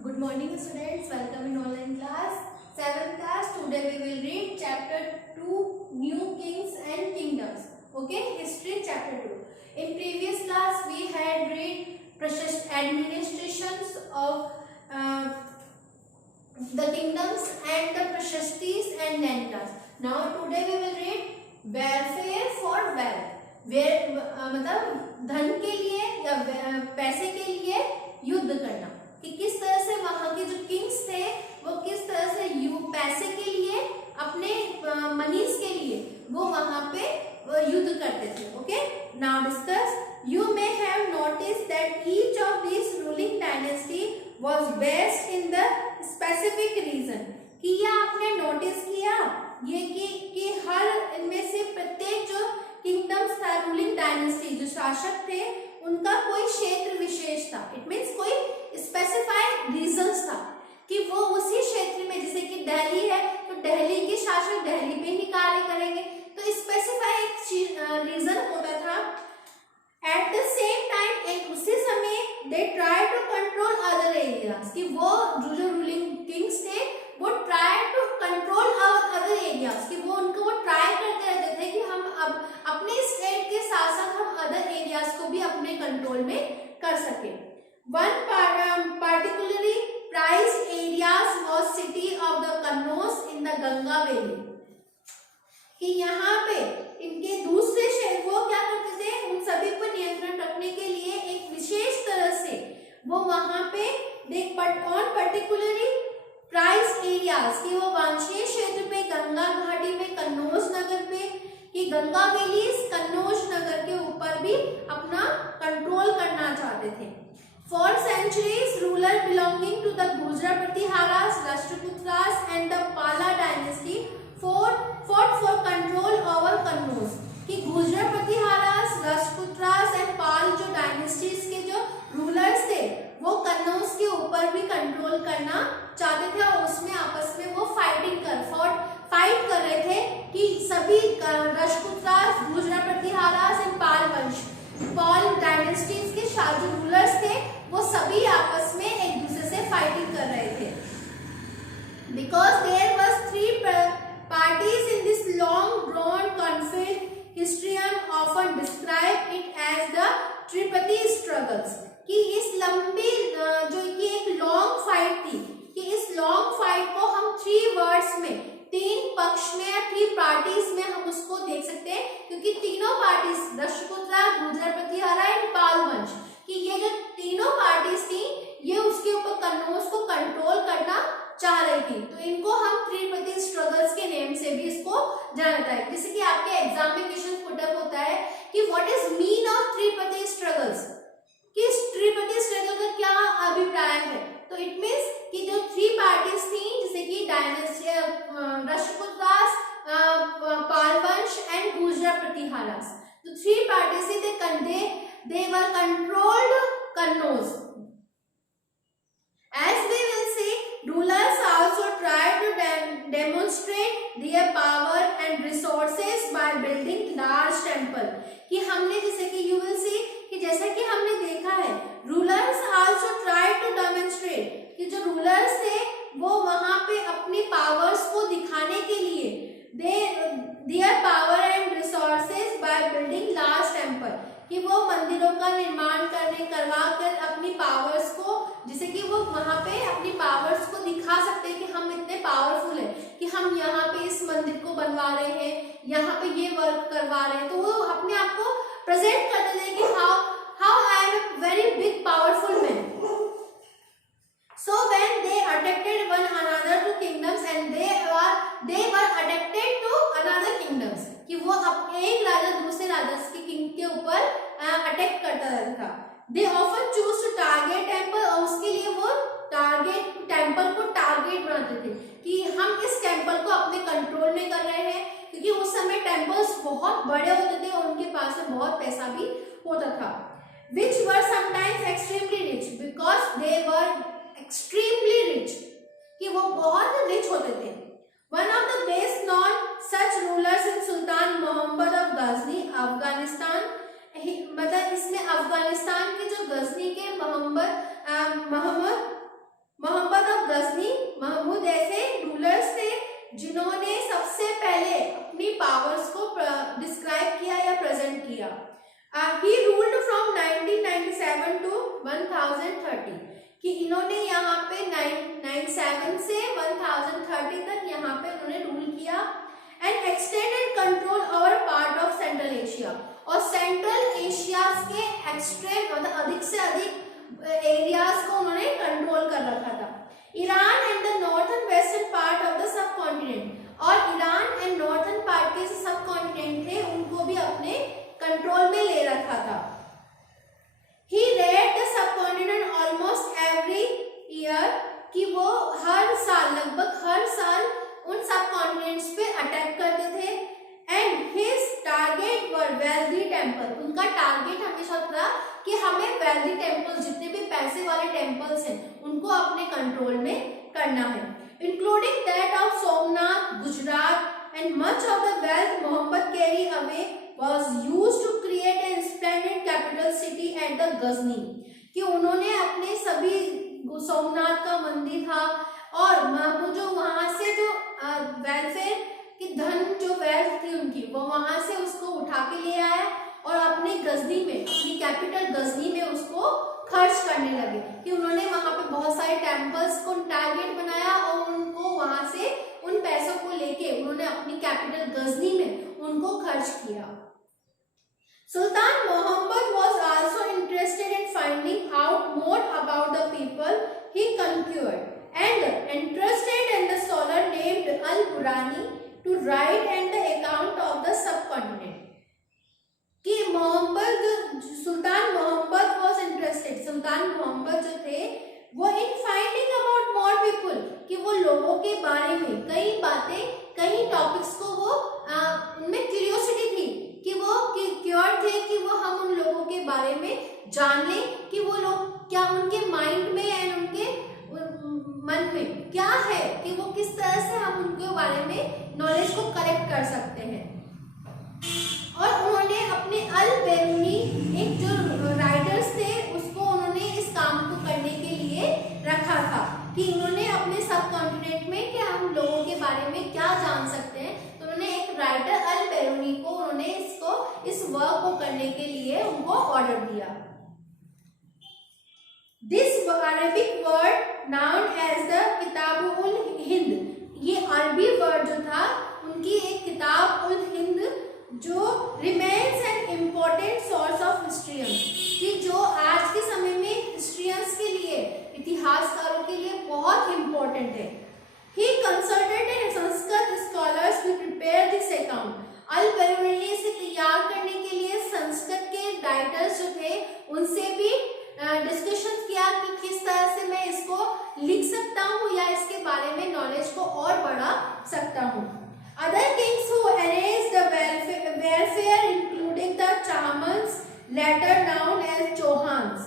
Good morning students, welcome in online class. 7th class, today we will read chapter 2, New Kings and Kingdoms. Okay, history chapter 2. In previous class we had read administrations of the kingdoms and the prashastis and landlords. Now today we will read welfare for wealth. मतलब धन के लिए या पैसे के लिए युद्ध करना, कि किस तरह से वहां के जो किंग्स थे वो किस तरह से पैसे के लिए, अपने मनीज के लिए वो वहां पे युद्ध करते थे. Okay, now discuss. You may have notice that each of this ruling dynasty was based in the specific region. कि यह आपने नोटिस किया ये कि हर इनमें से प्रत्येक जो किंगडम्स था, रूलिंग डायनेस्टी जो शासक थे, उनका कोई क्षेत्र विशेष था. इट मीन्स कोई स्पेसिफाइड रीजंस था कि वो उसी क्षेत्र में, जैसे कि दिल्ली है तो दिल्ली के शासक दिल्ली पे ही कार्य करेंगे, तो स्पेसिफाइड रीजन होता था. एट द सेम टाइम एक उसी समय they try to control other areas, कि वो जो रूलिंग किंग्स थे वो try to control other areas, कि वो उनको वो ट्राई करते रहते थे कि हम अब अपने स्टेट के साथ साथ हम अदर एरियाज को भी अपने कंट्रोल में कर सके. One particularly prized areas was city of the Kannauj in the Ganga Valley. कि यहाँ पे इनके दूसरे शहर वो क्या करते थे, उन सभी पर नियंत्रण रखने के लिए एक विशेष तरह से वो वहां पे पर्टिकुलरली प्राइस एरियाज, कि वो वांछनीय क्षेत्र पे गंगा घाटी में कन्नौज नगर पे, कि गंगा वैली इस कन्नौज नगर के ऊपर भी अपना कंट्रोल करना चाहते थे. For centuries, rulers belonging to the Gujrat Pratiharas, Rashtraputras and the Pala dynasty fought for control over Kannauj. कि गुजरात प्रतिहारास, राष्ट्रपुत्रास एंड पाल जो डायनेस्टीज के जो रूलर्स थे वो कन्नौज के ऊपर भी कंट्रोल करना चाहते थे, और उसमें आपस में वो फाइट कर रहे थे कि सभी राष्ट्रपुत्रास, गुजरात प्रतिहारास एंड पाल डायनेस्टीज के जो रूलर्स थे वो सभी आपस में एक दूसरे से फाइटिंग कर रहे थे. Because there was three parties in this long drawn conflict, historians often describe it as the Tripati struggles. कि इस लंबी जो कि एक लॉन्ग फाइट थी, कि इस लॉन्ग फाइट को हम 3 वर्ड्स में, 3 पक्ष में या 3 पार्टीज में हम उसको देख सकते हैं, क्योंकि तीनों पार्टीज राष्ट्रपुत्रा, गुजरात प्रतिहारा एंड पाल वंश, कि ये जो तीनों पार्टीज थी ये उसके ऊपर कन्नौज को कंट्रोल करना चाह रही थी. तो इनको हम त्रिपति स्ट्रगल्स के नेम से भी इसको जाना जाता है. जैसे कि आपके एग्जाम में क्वेश्चन पुटअप होता है कि what is mean of Tripathi struggles, कि त्रिपति स्ट्रगल का क्या अभिप्राय है. तो इट मींस कि जो 3 पार्टीज थी, जैसे कि डायनेस्टी राष्ट्रपुत्रास, पालवंश एंड गुजरात प्रतिहारास, तो 3 पार्टीज थी, they were controlled Kannauj. As we will see, rulers also tried to demonstrate their power and resources by building large temple. कि हमने जैसे कि you will see कि जैसा कि हमने देखा है, rulers also tried to demonstrate, कि जो rulers थे वो वहां पे अपनी powers को दिखाने के लिए their power and resources by building large temple, कि वो मंदिरों का निर्माण करवा कर अपनी पावर्स को, जैसे कि वो वहां पे अपनी पावर्स को दिखा सकते हैं कि हम इतने पावरफुल हैं कि हम यहाँ पे इस मंदिर को बनवा रहे हैं, यहाँ पे ये वर्क करवा रहे हैं. तो वो अपने आप को प्रेजेंट करते थे कि how I am a very big powerful man. So when they attacked one another to kingdoms and they were attacked to another kingdoms, कि वो एक राजा दूसरे राजा के किंग के ऊपर अटैक करता रहता था. They often choose to target temple, और उसके लिए वो टेम्पल को टारगेट बनाते थे कि हम इस टेम्पल को अपने कंट्रोल में कर रहे हैं, क्योंकि उस समय टेम्पल्स बहुत बड़े होते थे और उनके पास में बहुत पैसा भी होता था. Which were sometimes extremely rich because they were extremely rich, कि वो बहुत रिच होते थे. One of the best known such rulers is Sultan Muhammad of Ghazni, Afghanistan. मतलब इसमें अफगानिस्तान के जो गजनी के मोहम्मद पावर्स को डिस्क्राइब किया या प्रेजेंट किया। ही रूल्ड फ्रॉम 1997 टू 1030 कि इन्होंने यहाँ पे 997 से 1030 तक यहाँ पे उन्होंने रूल किया। And extended control over part of central Asia, और सेंट्रल एशिया के एक्सट्रीम मतलब अधिक से अधिक एरियाज को उन्होंने कंट्रोल कर रखा था। Iran and the northern western part of the sub continent, और ईरान एंड नॉर्थन पार्ट के जो सब कॉन्टिनेंट थे उनको भी अपने कंट्रोल में ले रखा था। He raided the subcontinent almost every year, कि वो हर साल लगभग हर साल उन सब कॉन्टिनेंट्स पे अटैक करते थे। And his target were wealthy temple, उनका टारगेट हमेशा था कि हमें वेल्दी टेम्पल, जितने भी पैसे वाले टेम्पल्स हैं उनको अपने कंट्रोल में करना है, including that of Somnath, Gujarat, and much of the wealth Mohammad carry away was used to create a splendid capital city at the Ghazni, कि उन्होंने अपने सभी सोमनाथ का मंदिर था और वो जो वहां से जो वेलफेयर की धन जो वेल्थ थी उनकी वो वहां से उसको उठा के ले आया और अपने गजनी में, अपनी कैपिटल गजनी में उसको खर्च करने लगे। कि उन्होंने वहां पे बहुत सारे टेम्पल्स को टारगेट बनाया और उनको वहां से उन पैसों को लेके उन्होंने अपनी कैपिटल गजनी में उनको खर्च किया। Sultan Muhammad was also interested in finding out more about the people he conquered and interested in the scholar named Al-Burani to write and the account of the subcontinent. कि सुल्तान मोहम्मद was interested, सुल्तान मोहम्मद जो थे वो in finding about more people, कि वो लोगों के बारे में कई बातें, कई टॉपिक्स को वो उनमें क्यूरियोसिटी थी कि वो क्योर थे कि वो हम उन लोगों के बारे में जान लें कि वो लोग क्या उनके माइंड में एंड उनके मन में क्या है, कि वो किस तरह से हम उनके बारे में नॉलेज को कलेक्ट कर सकते हैं। और उन्होंने अपने अल बेरूनी एक जो राइटर्स थे उसको उन्होंने इस काम को करने के लिए रखा था कि उन्होंने अपने सब कॉन्टिनेंट में कि हम लोगों के बारे में क्या जान सकते हैं, तो उन्होंने एक राइटर अल बेरूनी को उन्होंने इस वर्क को करने के लिए उनको ऑर्डर दिया। This Arabic word known as the Kitabul Hind, ये अरबी वर्ड जो था उनकी एक किताब उल हिंद जो remains an important source of historians, कि जो आज के समय में हिस्ट्रियंस के लिए, इतिहासकारों के लिए बहुत इम्पोर्टेंट है। He consulted Sanskrit scholars to prepare this account. अल बेरूनी ने इसे तैयार करने के लिए संस्कृत के राइटर्स जो थे उनसे भी डिस्कशन किया कि किस तरह से मैं इसको लिख सकता हूँ या इसके बारे में नॉलेज को और बढ़ा सकता हूँ। Other kings who arranged the welfare including the Chamans, later known as Chauhans,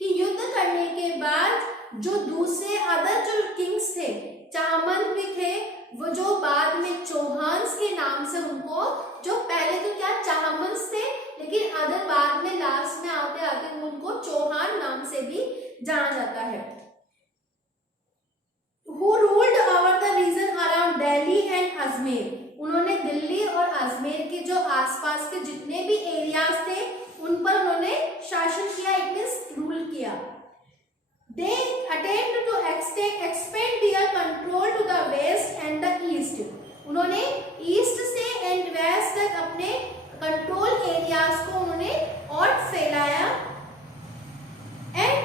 कि युद्ध करने के बाद जो दूसरे अदर जो किंग्स थे, चामन भी थे, वो जो बाद में चौहान्स के नाम से उनको, जो पहले तो क्या चामन्स थे लेकिन अदर बाद में लास्ट में आते आते उनको चौहान नाम से भी जाना जाता है। Who ruled over the region around Delhi and Ajmer, उन्होंने दिल्ली और अजमेर के जो आसपास के जितने भी एरियाज थे उन पर उन्होंने शासन किया, इट मींस रूल किया। They attempted to expand their control to the west and the east, उन्होंने ईस्ट से एंड वेस्ट तक अपने कंट्रोल एरियाज को उन्होंने और फैलाया। And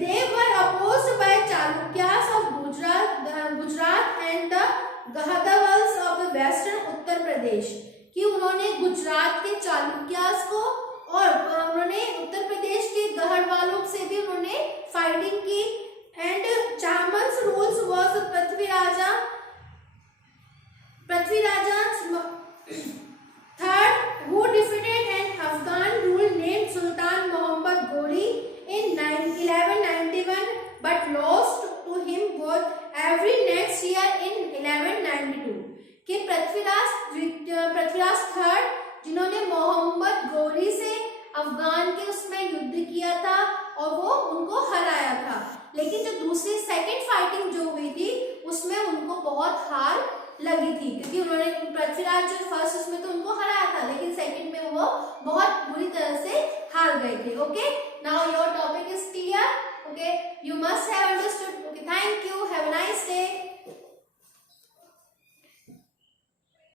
they were opposed by Chalukyas of Gujarat and the Gahadavals of the western Uttar Pradesh, कि उन्होंने गुजरात के चालुक्यास को और उन्होंने उत्तर प्रदेश के गढ़वालों से भी उन्होंने फाइटिंग की। एंड चामन्स rules was Prithviraja third who defeated an Afghan rule named Sultan Muhammad Ghori in 1191 but lost to him both every next year in 1192, कि पृथ्वीराज थर्ड जिन्होंने मोहम्मद गौरी से अफगान के उसमें युद्ध किया था और वो उनको हराया था, लेकिन जो दूसरी सेकंड फाइटिंग जो हुई थी उसमें उनको बहुत हार लगी थी, क्योंकि उन्होंने पृथ्वीराज जो फर्स्ट उसमें तो उनको हराया था, लेकिन सेकंड में वो बहुत बुरी तरह से हार गए थे। Okay, now your topic is clear. Okay, you must have